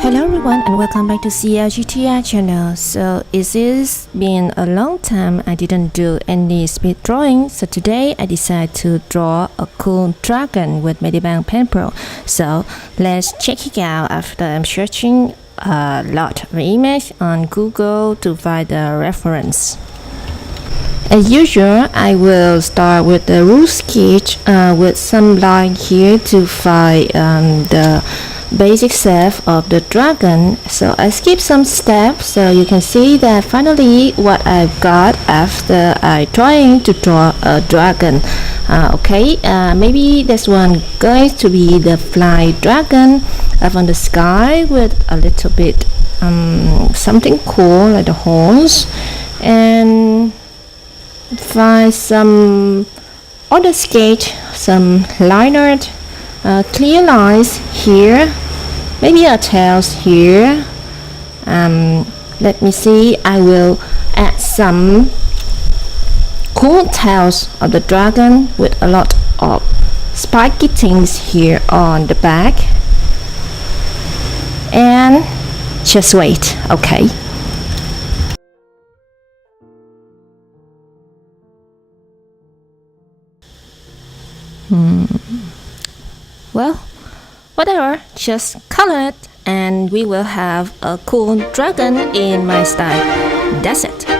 Hello everyone and welcome back to CLGTart channel. So it has been a long time I didn't do any speed drawing, so today I decided to draw a cool dragon with Medibang Paint Pro. So let's check it out after I'm searching a lot of images on Google to find the reference. As usual, I will start with the roof sketch with some line here to find the basic shape of the dragon. So I skip some steps so you can see that finally what I've got after I trying to draw a dragon. Maybe this one going to be the fly dragon up on the sky with a little bit something cool like the horns, and find some other sketch, some liner, clear lines here, maybe a tails here. Let me see, I will add some cool tails of the dragon with a lot of spiky things here on the back, and just wait. Okay. Well, whatever, just color it and we will have a cool dragon in my style. That's it.